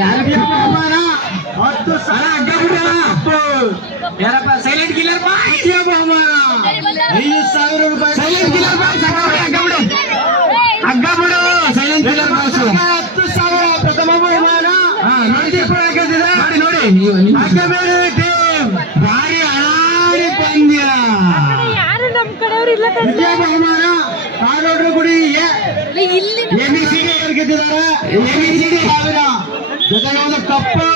ಯಾರಿಗೆ ಬಹುಮಾನ 10,000 ಅಗ್ಗ ಬಿಡಲ್ಲ ಯಾರಪ್ಪ ಸೈಲೆಂಟ್ ಕಿಲ್ಲರ್ ಬಾಯ್ ಬಹುಮಾನ 5,000 ರೂಪಾಯಿ ಸೈಲೆಂಟ್ ಕಿಲ್ಲರ್ ಬಾಯ್ ಅಗ್ಗ ಬಿಡು ಸೈಲೆಂಟ್ ಕಿಲ್ಲರ್ ಬಾಯ್ 10,000 ಪ್ರಥಮ ಬಹುಮಾನ ನೋಡಿ ನೋಡಿ ಅಗ್ಗ ಬೇರೆ ಟೀಮ್ ಭಾರಿ ಹಳಾಡಿ ಪಂದ್ಯ ಯಾರು ನಮ್ಮ ಕಡೆಯವರು ಇಲ್ಲ ವಿಜಯ ಬಹುಮಾನ ಕಾರೋಡ್ರ ಗುಡಿ ಎಬಿಸಿಡಿ ಅವರು ಗೆದ್ದಿದ್ದಾರೆ ಎಬಿಸಿಡಿ ಜೊತೆಗೆ ಒಂದು ಕಪ್ಪು